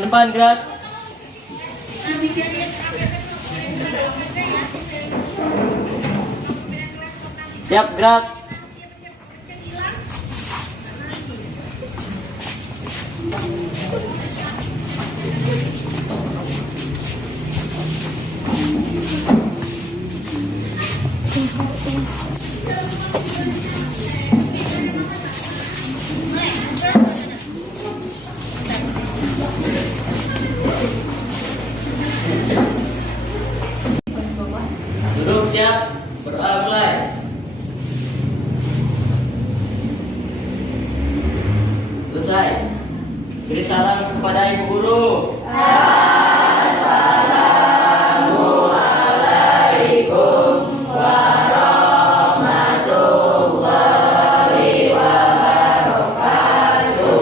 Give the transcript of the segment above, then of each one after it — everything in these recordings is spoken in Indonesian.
Yang depan gerak. Siap gerak. Duduk siap, berdoa mulai. Selesai. Beri salam kepada ibu guru. Assalamualaikum warahmatullahi wabarakatuh.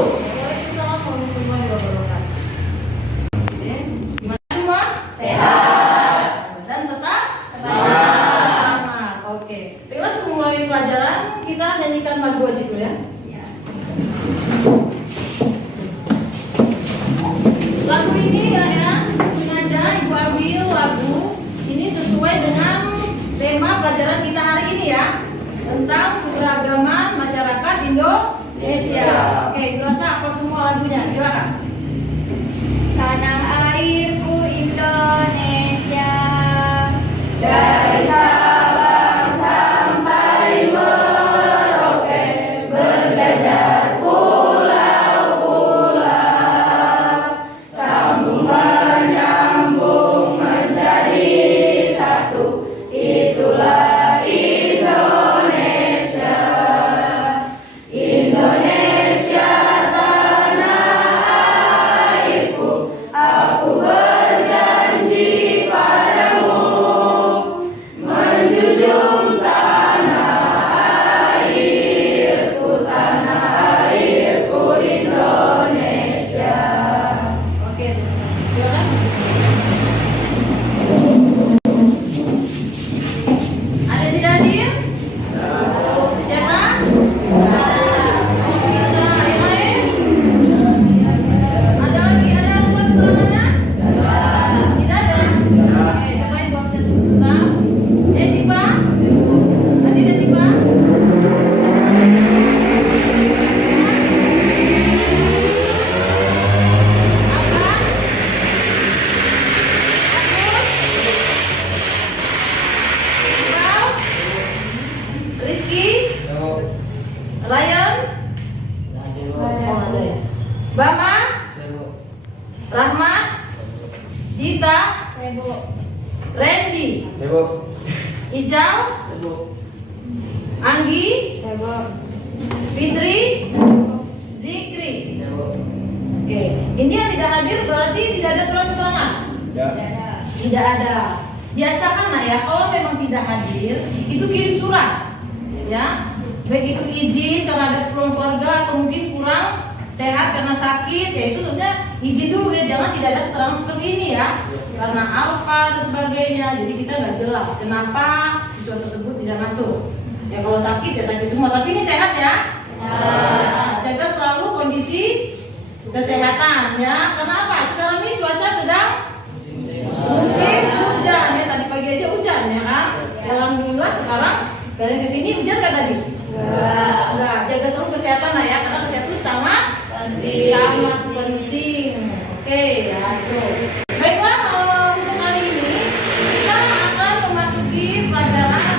Gimana semua? Sehat dan tetap semangat. Oke. Baiklah, sebelum mulai pelajaran kita nyanyikan lagu wajib dulu ya. Lagu ini ya, sengaja Ibu ambil lagu ini sesuai dengan tema pelajaran kita hari ini ya, tentang keberagaman masyarakat Indonesia. Oke, berasa apa semua lagunya? Silakan. Tanah airku Indonesia, Dari Sabang sampai Merauke, berjajar pulau-pulau, sambung menyambung menjadi satu, itulah Indonesia. Indonesia tanah airku, aku berjanji padamu, menjunjung tanah airku Indonesia. Oke, silakan. Ada yang tidak hadir? Siapa? Kita yang lain? Ada lagi? Ada surat keterangannya? Tidak ada? Oke, coba ibu bisa sebentar. Siapa? Hadir siapa? Rizky, Ryan, Bama, Rahmat, Dita, Randy, Ijal, Anggi, Fitri, Zikri. Oke, ini yang tidak hadir berarti tidak ada surat keterangan. Tidak ada. Biasakan lah ya, kalau memang tidak hadir, itu kirim surat, ya. Baik itu izin karena ada keperluan keluarga atau mungkin kurang sehat karena sakit, ya itu tentunya izin dulu ya, jangan tidak ada keterangan seperti ini ya. Karena alfa dan sebagainya, jadi kita nggak jelas kenapa siswa tersebut tidak masuk. Ya kalau sakit ya sakit semua, tapi ini sehat ya. Nah, jaga selalu kondisi kesehatan ya. Kenapa? Sekarang ini cuaca sedang musim hujan ya, tadi pagi aja hujan ya kan. Alhamdulillah sekarang kalian kesini hujan nggak tadi? Enggak. Jaga selalu kesehatan lah ya, karena kesehatan itu sangat penting. Oke ya itu. Baiklah, untuk kali ini kita akan memasuki pelajaran.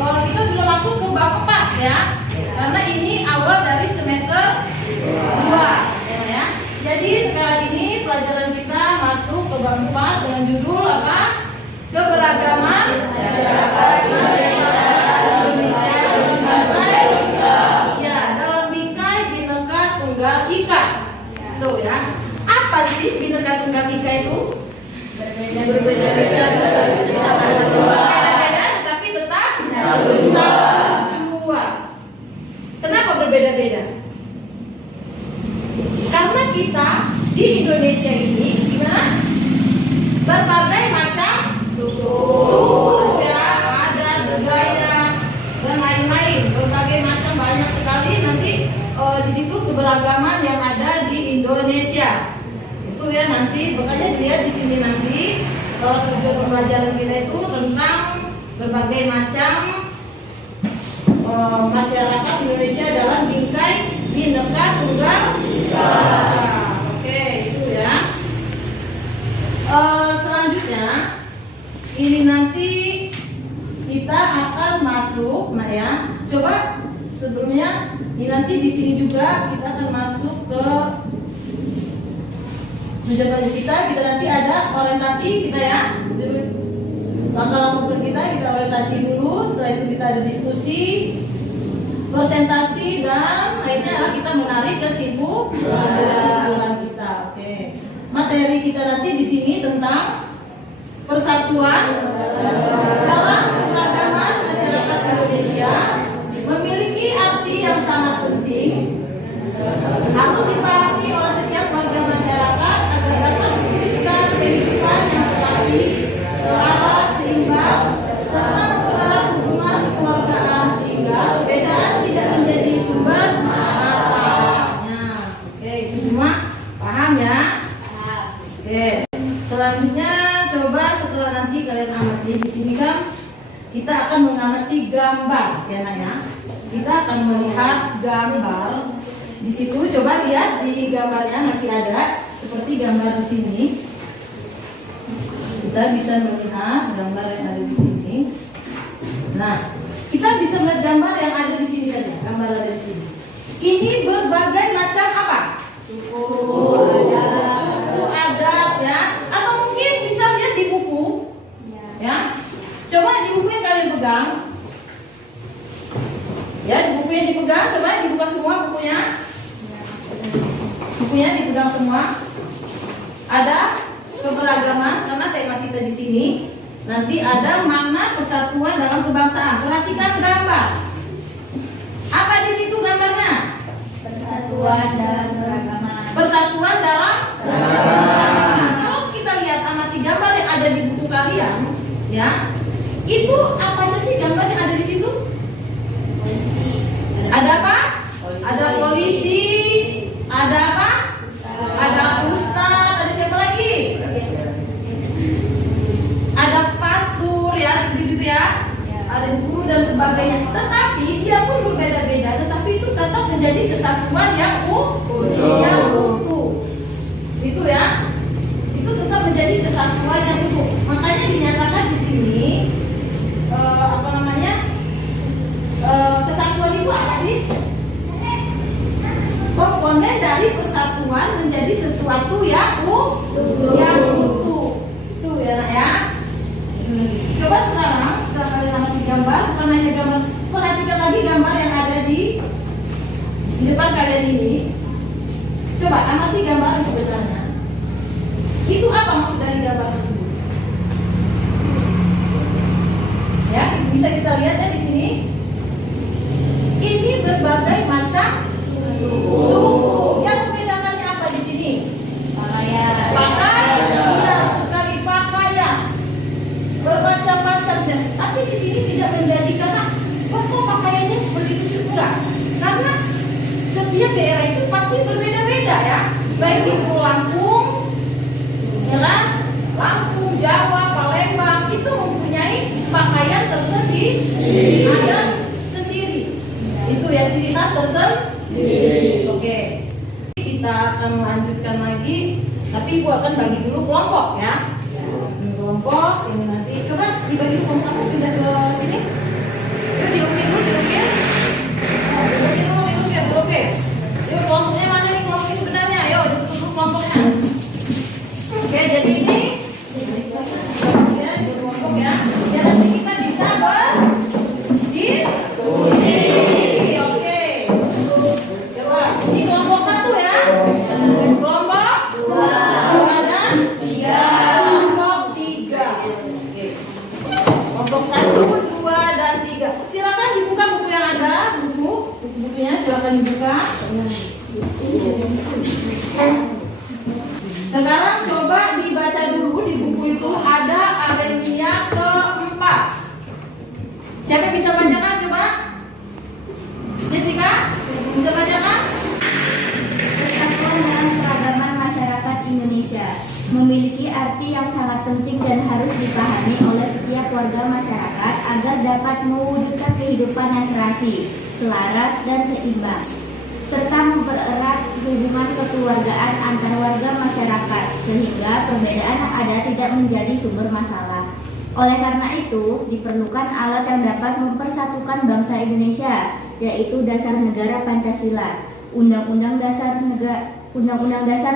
Kita sudah masuk ke bab 4 ya, karena ini awal dari semester 2 ya. Jadi sekarang ini pelajaran kita masuk ke bab 4 dengan judul apa? Keberagaman masyarakat Indonesia dalam bingkai Bhinneka Tunggal Ika. Tuh ya. Apa sih Bhinneka Tunggal Ika itu? Berbeda-beda tetapi tetap satu jua. Kenapa berbeda-beda? Karena kita di Indonesia ini gimana? Berbagai macam suku ya, adat, budaya dan lain-lain, berbagai macam, banyak sekali nanti di situ keberagaman yang ada di Indonesia Itu ya nanti, makanya dilihat di sini nanti bahwa tujuan pembelajaran kita itu tentang berbagai macam masyarakat Indonesia dalam bingkai Bhinneka Tunggal Ika. Oke, itu ya. Selanjutnya ini nanti kita akan masuk, nah ya. Coba sebelumnya ini nanti di sini juga kita akan masuk ke tujuan belajar kita nanti ada orientasi kita ya. Langkah-langkah kita orientasi dulu, setelah itu kita ada diskusi, presentasi, dan akhirnya adalah kita menarik kesimpulan kita. Oke. Materi kita nanti di sini tentang persatuan dalam keberagaman masyarakat Indonesia memiliki arti yang sangat penting, harus dipahami oleh setiap warga masyarakat agar dapat mewujudkan kehidupan yang terapi, selaras, seimbang, serta mempererat hubungan kekeluargaan sehingga perbedaan tidak menjadi sumber masalah. Oke, itu semua paham ya? Oke, selanjutnya coba setelah nanti kalian amati di sini kan kita akan mengamati gambar, ya Nak ya. Kita akan melihat gambar. Di situ coba lihat di gambarnya nanti ada seperti gambar di sini. Kita bisa melihat gambar yang ada di sini. Nah, kita bisa melihat gambar yang ada di sini saja. Gambar ada di sini. Ini berbagai macam apa? Suku adat ya. Atau mungkin bisa lihat di buku. Ya. Coba di buku yang kalian pegang. Ya, di buku yang dipegang, coba dibuka semua bukunya. Bukunya dipegang semua. Ada keberagaman karena tema kita di sini. Nanti ada makna persatuan dalam kebangsaan. Perhatikan gambar. Apa di situ gambarnya? Persatuan dalam keragaman. Persatuan dalam keragaman. Kalau kita lihat amati gambar yang ada di buku kalian, ya, itu apa aja sih gambar yang ada di situ? Polisi. Ada apa? Ada polisi. Ada apa? Ada ustaz. Ada siapa lagi? Ada pastor ya, seperti itu ya. Ada guru dan sebagainya. Tetapi dia pun berbeda-beda. Tetapi itu tetap menjadi kesatuan yang utuh. Itu ya. Itu tetap menjadi kesatuan yang utuh. Makanya dinyatakan di sini kesatuan itu apa sih? Komponen dari persatuan menjadi sesuatu yang utuh. Itu ya Nak ya. Coba sekarang setelah kalian amati gambar, bukan hanya gambar, perhatikan lagi gambar yang ada di depan kalian ini. Coba amati gambar sebenarnya. Itu apa maksud dari gambar tersebut? Ya, bisa kita lihat ya di sini. Ini berbagai macam suku. Yang membedakannya apa di sini? Pakaian. Pakaian. Sekali pakaian. Bermacam-macam. Tapi di sini tidak menjadikan kok pakaiannya seperti itu enggak. Karena setiap daerah itu pasti berbeda-beda ya. Baik itu Lampung, ya kan? Lampung, Jawa, Palembang itu mempunyai pakaian tersendiri. Ada sendiri. Itu ya ciri khas tersendiri. Oke. Kita akan melanjutkan lagi, tapi Ibu akan bagi dulu kelompok ya. Ini kelompok, ini nanti coba dibagi kelompok, kamu pindah ke sini. Yuk dilukir dulu. Dilukir dulu, oke. Yuk kelompoknya mana nih kelompoknya sebenarnya? Ayo jemput dulu kelompoknya. Oke, jadi ini kemudian kelompok ya. Ya nanti kita bisa berdiskusi. Oke. Coba, ini kelompok 1 ya. Kelompok 2 dan 3. Kelompok 3. Oke. Kelompok 1, 2 dan 3. Silakan dibuka buku yang ada, bukunya silakan dibuka. Sekarang coba dibaca dulu di buku itu ada alinea keempat. Siapa yang bisa bacakan coba? Jessica, bisa bacakan? Persatuan dalam keragaman masyarakat Indonesia. dipahami oleh setiap warga masyarakat agar dapat mewujudkan kehidupan yang serasi, selaras, dan seimbang, serta mempererat hubungan kekeluargaan antar warga masyarakat sehingga perbedaan yang ada tidak menjadi sumber masalah. Oleh karena itu, diperlukan alat yang dapat mempersatukan bangsa Indonesia, yaitu Dasar Negara Pancasila, Undang-Undang Dasar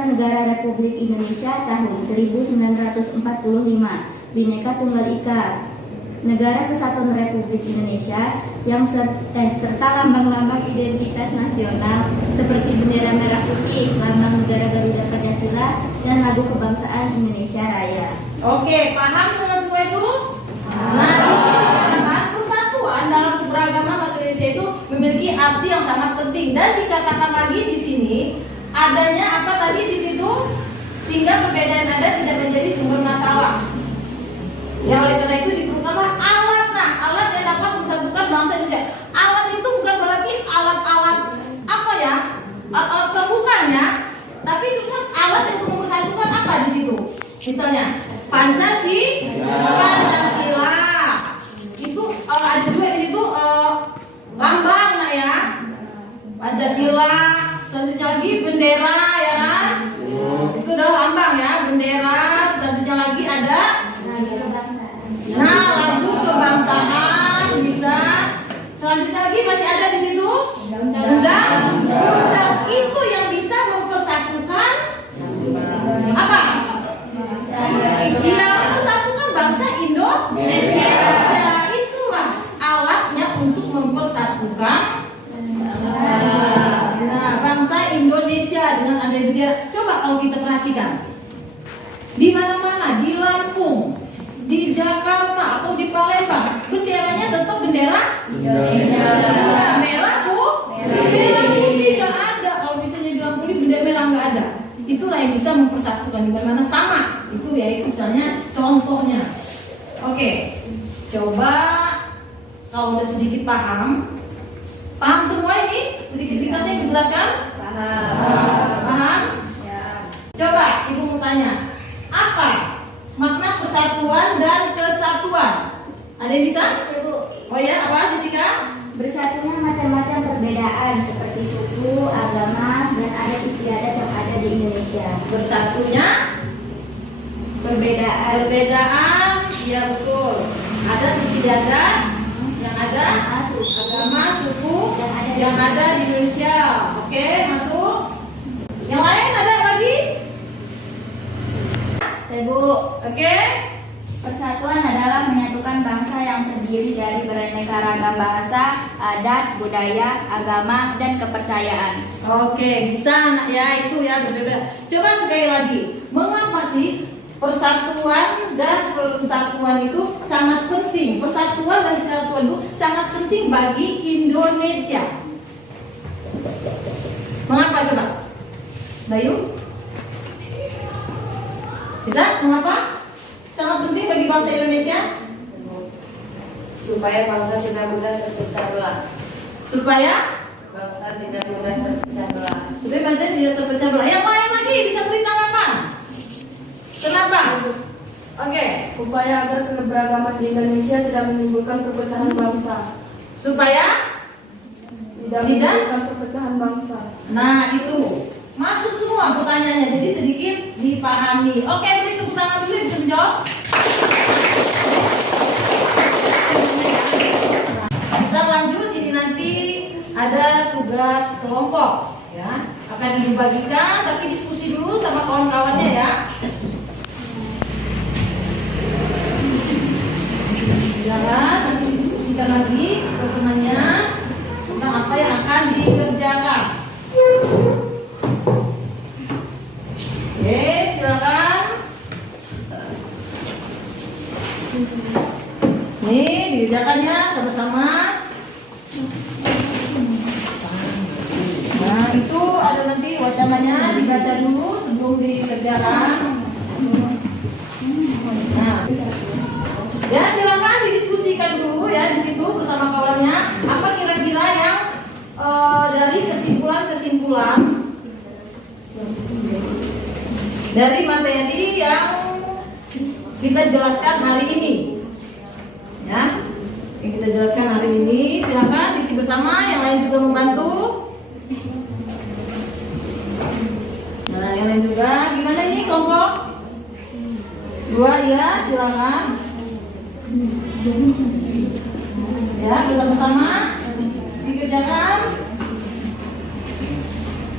Negara Republik Indonesia tahun 1945, Bhinneka Tunggal Ika, Negara Kesatuan Republik Indonesia, yang serta lambang-lambang identitas nasional seperti bendera merah putih, lambang negara Garuda Pancasila, dan lagu kebangsaan Indonesia Raya. Oke, paham dengan semua itu? Nah, ini dikatakan persatuan dalam keberagaman bangsa Indonesia itu memiliki arti yang sangat penting, dan dikatakan lagi di sini adanya apa tadi di situ, sehingga perbedaan ada tidak menjadi sumber masalah. Ya, oleh karena itu diperlukanlah alat. Nah, alat yang dapat mempersatukan bangsa Indonesia. Alat itu bukan berarti alat-alat apa ya, alat peramukannya, tapi itu kan alat yang untuk mempersatukan apa di situ. Misalnya Pancasila itu ada juga di situ lambang, nah ya, Pancasila. Selanjutnya lagi bendera, ya kan? Itu adalah lambang ya, bendera. Selanjutnya lagi ada lagu kebangsaan bisa. Selanjutnya lagi masih ada di situ undang-undang itu yang bisa mempersatukan apa? Dia mempersatukan bangsa Indonesia. Ya, itulah alatnya untuk mempersatukan bangsa Indonesia dengan adanya dia. Coba kalau kita perhatikan di mana-mana, di Lampung, di Jakarta atau di Palembang, benderanya tetap bendera Indonesia. Merah putih nggak ada. Kalau misalnya di Lampung ini bendera merah nggak ada. Itulah yang bisa mempersatukan di mana sama. Itu ya, itu misalnya contohnya. Oke, coba kalau udah sedikit paham semua ini, sedikit saya menjelaskan. Paham? Ya. Coba ibu mau tanya, apa makna persatuan dan kesatuan? Ada yang bisa? Oh ya, apa Jessica? Bersatunya macam-macam perbedaan seperti suku, agama, dan adat istiadat yang ada di Indonesia. Bersatunya Perbedaan, ya betul. Adat istiadat yang ada, agama, suku yang ada di Indonesia. Oke, masuk. Yang lain ada lagi? Ibu. Oke. Persatuan adalah menyatukan bangsa yang terdiri dari beraneka ragam bahasa, adat, budaya, agama, dan kepercayaan. Oke, bisa anak ya, itu ya berbeda. Coba sekali lagi, mengapa sih persatuan dan persatuan itu sangat penting? Persatuan dan kesatuan itu sangat penting bagi Indonesia. Mengapa coba? Bayu? Bisa? Mengapa? Sangat penting bagi bangsa Indonesia? Supaya bangsa tidak mudah terpecah belah. Supaya Supaya bangsa tidak terpecah belah. Yang lain lagi bisa beri tanggapan. Kenapa? Oke. Upaya agar keberagaman di Indonesia tidak menimbulkan perpecahan bangsa. Supaya Tidak menimbulkan perpecahan bangsa. Nah itu masuk semua pertanyaannya, jadi sedikit dipahami. Oke, beri tepuk tangan dulu, bisa menjawab. Kita lanjut, ini nanti ada tugas kelompok ya, akan dibagikan, tapi diskusi dulu sama kawan-kawannya ya. Jangan nanti didiskusikan lagi teman-temannya tentang apa yang akan dikerjakan. Oke, silakan. Nih, dikerjakannya sama-sama. Nah, itu ada nanti wacananya dibaca dulu sebelum dikerjakan. Nah, ya silakan didiskusikan dulu ya di situ bersama kawannya. Apa kira-kira yang dari kesimpulan-kesimpulan dari materi yang kita jelaskan hari ini. Ya, yang kita jelaskan hari ini. Silakan isi bersama, yang lain juga membantu. Nah, yang lain juga. Gimana ini kelompok? 2 ya, silakan. Ya, bersama-sama dikerjakan.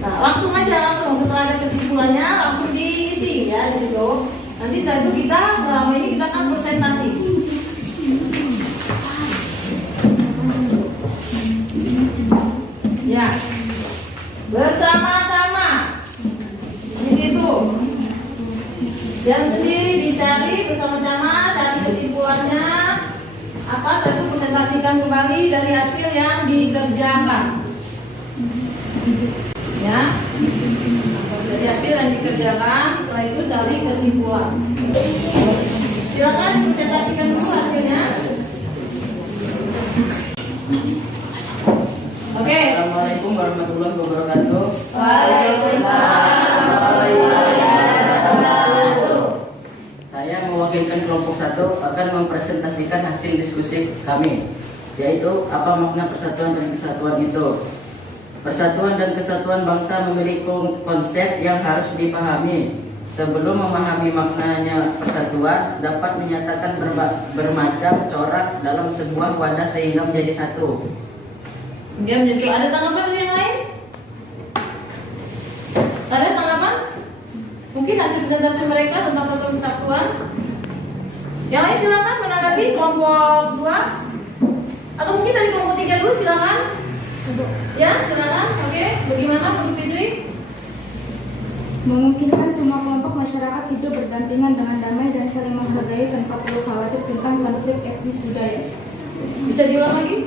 Nah, langsung setelah ada kesimpulannya langsung diisi ya di situ. Nanti setelah itu kita selama ini kita akan presentasi. Ya, bersama-sama di situ. Jangan sendiri dicari bersama-sama, cari kesimpulannya. Apa satu presentasikan kembali dari hasil yang dikerjakan. Ya, dari hasil yang dikerjakan, setelah itu cari kesimpulan. Silakan presentasikan dulu hasilnya. Oke. Assalamualaikum warahmatullahi wabarakatuh. Waalaikumsalam warahmatullahi wabarakatuh. Saya mewakilkan kelompok 1 akan mempresentasikan hasil diskusi kami, yaitu apa makna persatuan dan kesatuan itu. Persatuan dan kesatuan bangsa memiliki konsep yang harus dipahami. Sebelum memahami maknanya, persatuan dapat menyatakan bermacam corak dalam sebuah wadah sehingga menjadi satu. Dia menjadi. Ada tanggapan dari yang lain? Ada tanggapan? Mungkin hasil presentasi mereka tentang persatuan. Yang lain silakan menanggapi kelompok 2. Atau mungkin dari kelompok 3 dulu silakan. Ya, silakan. Oke, bagaimana Bu Fitri? Memungkinkan semua kelompok masyarakat hidup berdampingan dengan damai dan saling menghargai tanpa perlu khawatir tentang konflik etnis budaya. Bisa diulang lagi?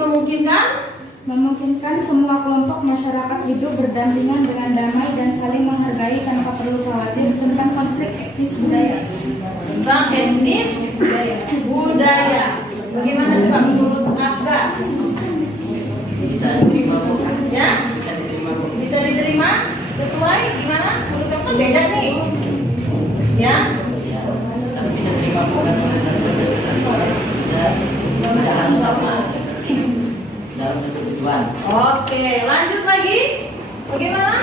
Memungkinkan semua kelompok masyarakat hidup berdampingan dengan damai dan saling menghargai tanpa perlu khawatir tentang konflik etnis budaya. Tentang etnis budaya. Bagaimana coba menurut Afga? Bisa diterima, Bu. Ya? Bisa diterima, Bu. Bisa diterima? Sesuai? Gimana? Menurut Afga beda nih. Ya? Ya, tapi bisa diterima, Bu, karena persatuan dan kesatuan bisa berjalan sama seperti dalam satu tujuan. Oke, lanjut lagi. Bagaimana?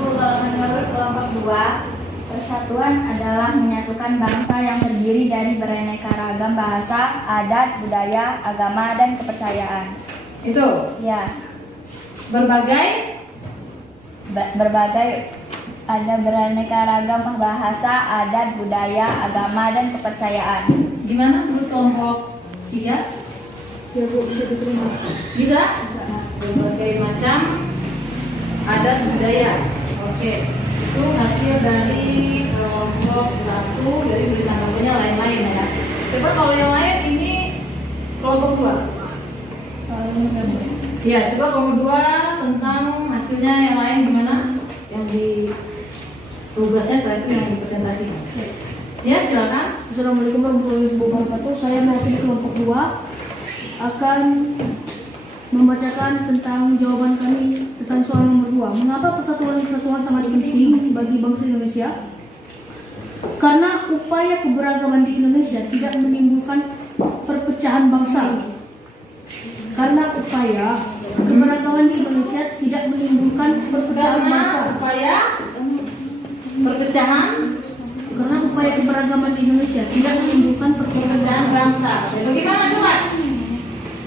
Menurut kelompok 2, persatuan adalah menyatukan bangsa yang terdiri dari beraneka ragam bahasa, adat, budaya, agama, dan kepercayaan. Itu. Ya, Berbagai berbagai ada beraneka ragam bahasa, adat, budaya, agama, dan kepercayaan. gimana menurut kelompok 3? Ya Bu, bisa diterima. Bisa? Berbagai macam adat budaya. Oke. Itu hasil dari kelompok 1 dari beri tanggapannya lain-lain ya. Coba kalau yang lain ini kelompok 2. Ya, coba kelompok 2 tentang hasilnya yang lain gimana? Yang di tugasnya setelah itu yang dipresentasikan. Ya, silakan. Assalamualaikum warahmatullahi wabarakatuh. Saya mewakili kelompok 2 akan membacakan tentang jawaban kami tentang soal nomor 2. Mengapa persatuan dan kesatuan sangat penting bagi bangsa Indonesia? Karena upaya keberagaman di Indonesia tidak menimbulkan perpecahan bangsa. Karena upaya keberagaman di Indonesia tidak menimbulkan perpecahan bangsa. Karena upaya perpecahan Karena upaya keberagaman di Indonesia tidak menimbulkan pekerjaan bangsa. Oke, bagaimana coba?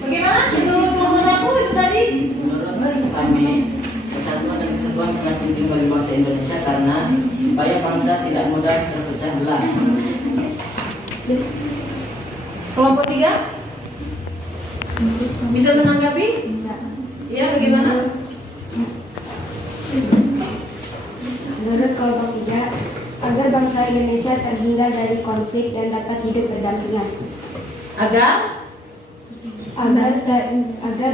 Bagaimana menurut kelompok 1 itu tadi? Menurut kami, persatuan dan kesatuan sangat penting bagi bangsa Indonesia karena supaya bangsa tidak mudah terpecah belah. Kelompok 3 bisa menanggapi? Ya, bagaimana? Menurut kelompok 3, agar bangsa Indonesia terhindar dari konflik dan dapat hidup berdampingan. Agar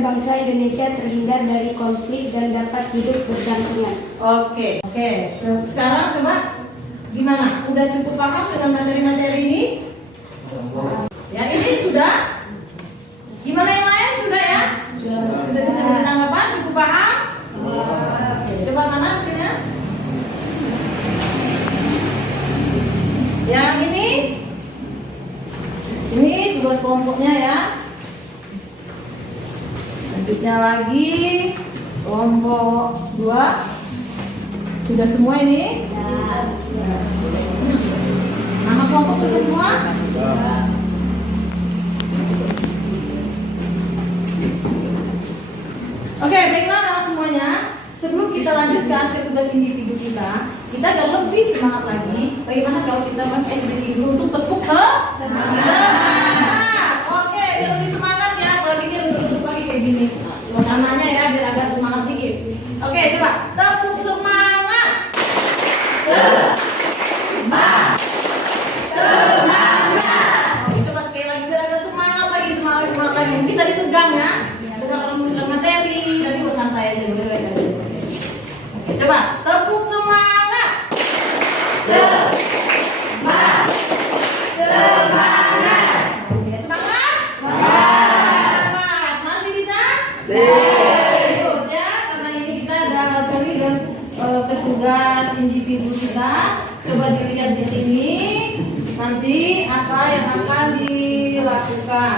bangsa Indonesia terhindar dari konflik dan dapat hidup berdampingan. Oke. Sekarang coba gimana? Udah cukup paham dengan materi-materi ini? Ya, ini sudah. Gimana yang lain? Sudah ya? Sudah bisa beri tanggapan? Cukup paham? Oke, coba mana hasilnya? Yang ini kelompoknya ya. Selanjutnya lagi kelompok 2. Sudah semua ini? Nama kelompok sudah semua? Oke, baiklah anak semuanya. Sebelum kita lanjutkan ke tugas individu kita agar lebih semangat lagi. Bagaimana kalau kita beri dulu untuk tepuk semangat? Oke, biar lebih semangat ya. Apalagi dia duduk lagi kayak gini. Suasananya ya, biar agak semangat dikit. Oke, coba tepuk semangat. Semangat. Coba sekali lagi biar agak semangat lagi, semangat lagi. Mungkin tadi tegang ya. Tegang materi, tapi buat santai aja dulu. Oke, coba tepuk semangat. Semangat. Oke, semangat. Semangat. Masih bisa? Lanjut ya, karena ini kita ada materi dan petugas individu kita. Coba dilihat di sini. Nanti apa yang akan dilakukan?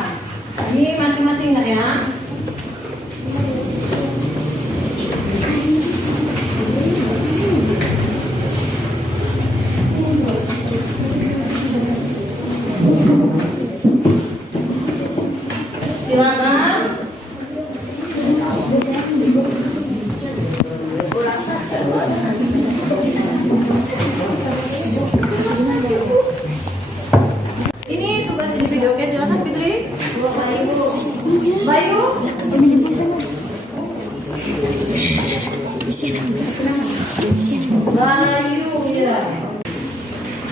Ini masing-masing nggak ya? Silakan. Ini tugas individu. Oke, silakan Fitri. Bayu. Bayu ya.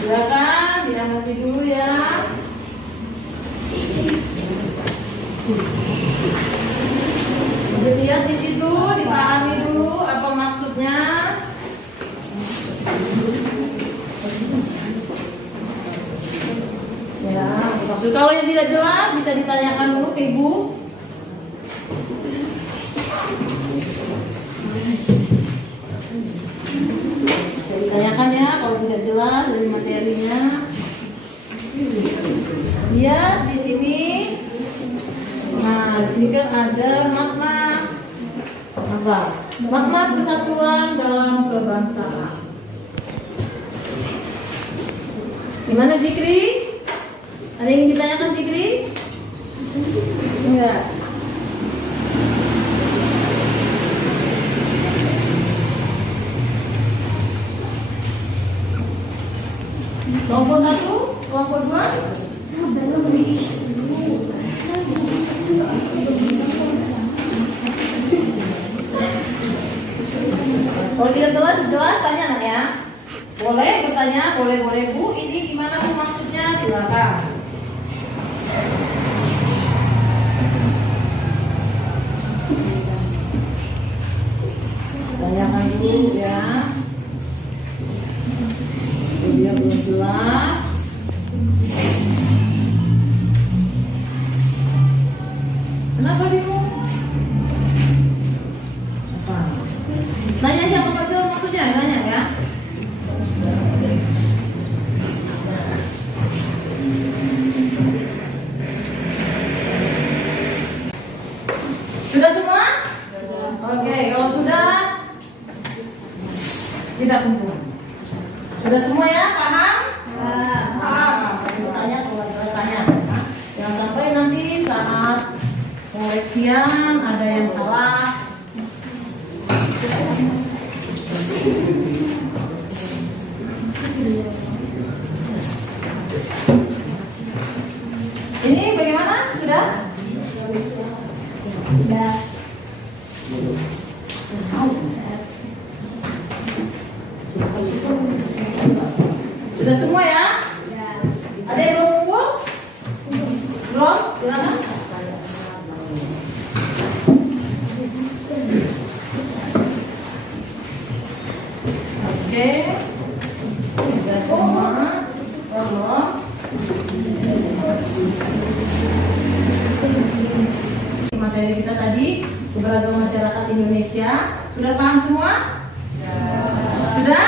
Silakan diamati dulu ya. Dilihat di situ, dipahami dulu apa maksudnya. Ya, maksud kalau yang tidak jelas bisa ditanyakan dulu ke ibu. Bisa ditanyakan ya kalau tidak jelas dari materinya. Lihat di sini. Nah, di sini kan ada makna apa? Makna persatuan dalam kebangsaan. Gimana Zikri? Ada yang ingin ditanyakan Zikri? Enggak. Kelompok 1, kelompok 2. Kalau tidak jelas tanya nak ya. Boleh bertanya, boleh Bu. Ini gimana Bu maksudnya? Silakan. Tanyakan dulu ya. Dia belum jelas. Kenapa bingung? Apa? Nanya aja apa betul maksudnya, nanya ya. Sudah semua? Oke, kalau sudah kita kumpul. Sudah semua ya, paham? Paham. Tanya kalau tanya. Jangan sampai nanti saat koreksian ada yang salah. Ini bagaimana? Sudah? Sudah. Sudah semua ya? Ada yang belum kumpul? Belum? Gimana? Oke. Sudah semua. Belum. Materi kita tadi keberagaman masyarakat Indonesia. Sudah paham semua? Sudah?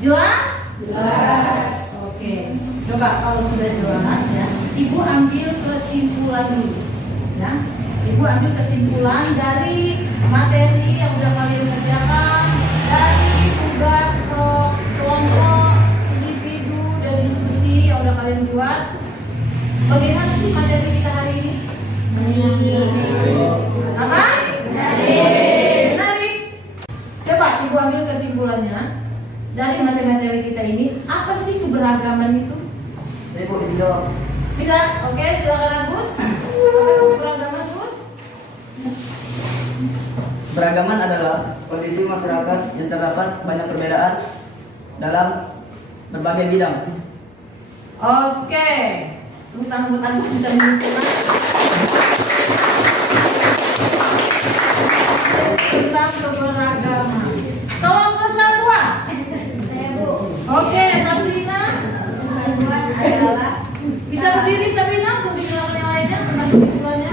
Jelas? Jelas. Oke. Coba kalau sudah jelas ya, Ibu ambil ke kesimpulan dulu. Ya, Ibu ambil kesimpulan dari materi yang udah kalian kerjakan, dari tugas kelompok, individu, dan diskusi yang udah kalian buat. Bagaimana sih materi kita hari ini? Apa? Menarik. Coba Ibu ambil kesimpulannya dari materi-materi kita ini. Apa sih keberagaman itu? Ibu Indo. Bisa? Oke, silakan Agus. Apa itu keberagaman, Gus? Beragaman adalah kondisi masyarakat yang terdapat banyak perbedaan dalam berbagai bidang. Oke. Tepuk tangan buat Agus bisa menyimpulkan tentang keberagaman. Tolong kesatuan. Saya Bu. Oke, Sabrina. Kesatuan adalah Bisa berdiri Sabrina untuk dikenalkan yang lainnya tentang kesimpulannya.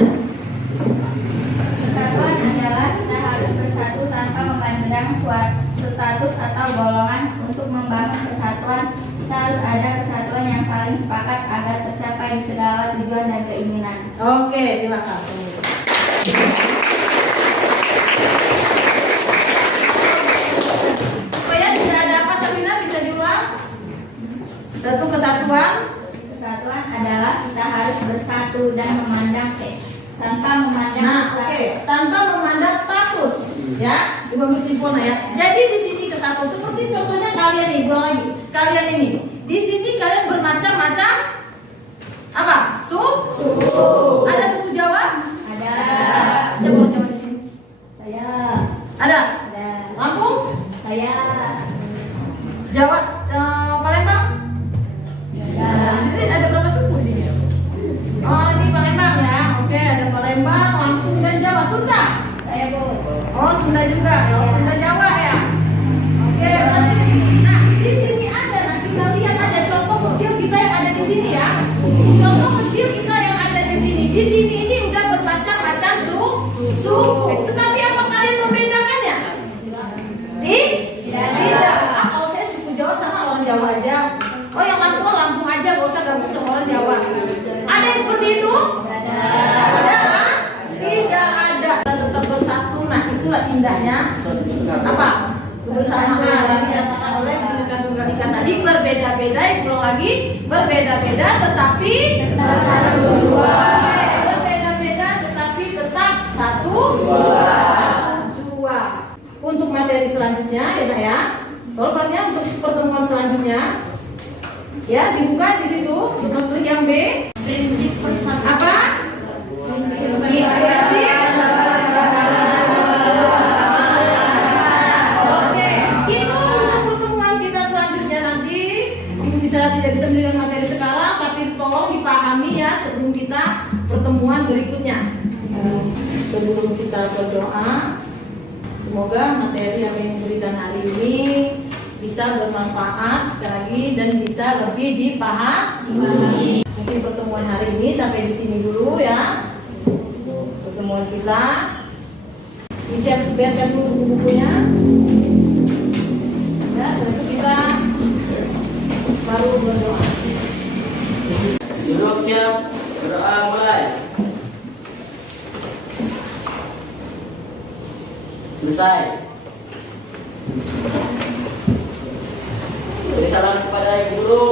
Kesatuan adalah kita harus bersatu tanpa memandang status atau golongan. Untuk membangun persatuan, kita harus ada kesatuan yang saling sepakat agar tercapai segala tujuan dan keinginan. Oke, silakan. Supaya tidak ada apa Sabrina bisa diulang. Satu kesatuan. Kesatuan adalah kita harus bersatu dan tanpa memandang Nah, oke, tanpa memandang status, ya, Ibu ambil simpulnya ya. Jadi di sini kesatuan seperti contohnya kalian nih, ulang lagi. Kalian ini, di sini kalian bermacam-macam apa? Suku. Ada suku Jawa? Ada. Siapa orang Jawa di sini? Saya. Ada. Ada. Lampung? Saya. Jawa? Palembang? Ada. Jadi ada berapa suku di sini? Oh, ini Palembang ya. Oke, ada Palembang, Lampung dan Jawa. Sunda? Saya Bu. Oh, Sunda juga. Ya, Sunda Jawa ya. Oke, nah di sini ada, nah kita lihat ada contoh kecil kita yang ada di sini ya. Contoh kecil kita yang ada di sini. Di sini ini udah bermacam-macam suku. Tetapi apa kalian membedakannya? Tidak. Kalau saya suku Jawa sama orang Jawa aja. Oh, yang Lampung aja, gak usah gabung sama orang Jawa. Ada yang seperti itu? Ada? Tidak ada. Tetap bersatu. Nah, itulah indahnya apa? Kebersamaan yang dinyatakan oleh Bhinneka Tunggal Ika tadi. Berbeda-beda, pulang lagi, berbeda-beda tetapi bersatu. Berbeda-beda tetapi tetap satu. Dua. Untuk materi selanjutnya ya. Kalau perhatian untuk pertemuan selanjutnya ya dibuka di situ untuk klik yang B. Prinsip persatuan. Apa? Oke, itu untuk pertemuan kita selanjutnya nanti. Ibu tidak bisa memberikan materi sekarang, tapi tolong dipahami ya sebelum kita pertemuan berikutnya. Sebelum kita berdoa, semoga materi yang diberikan hari ini bisa bermanfaat sekali lagi dan bisa lebih dipahami. Mungkin pertemuan hari ini sampai di sini dulu ya. Pertemuan kita. Disiapkan dulu buku-bukunya. Ya, setelah itu kita baru berdoa. Duduk siap, berdoa mulai. Selesai. Beri salam kepada ibu guru.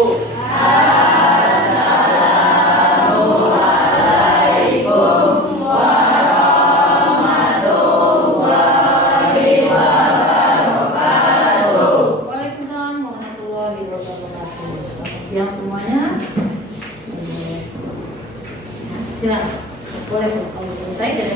Waalaikumsalam warahmatullahi wabarakatuh. Selamat siang semuanya. Silakan. Boleh kalau selesai dari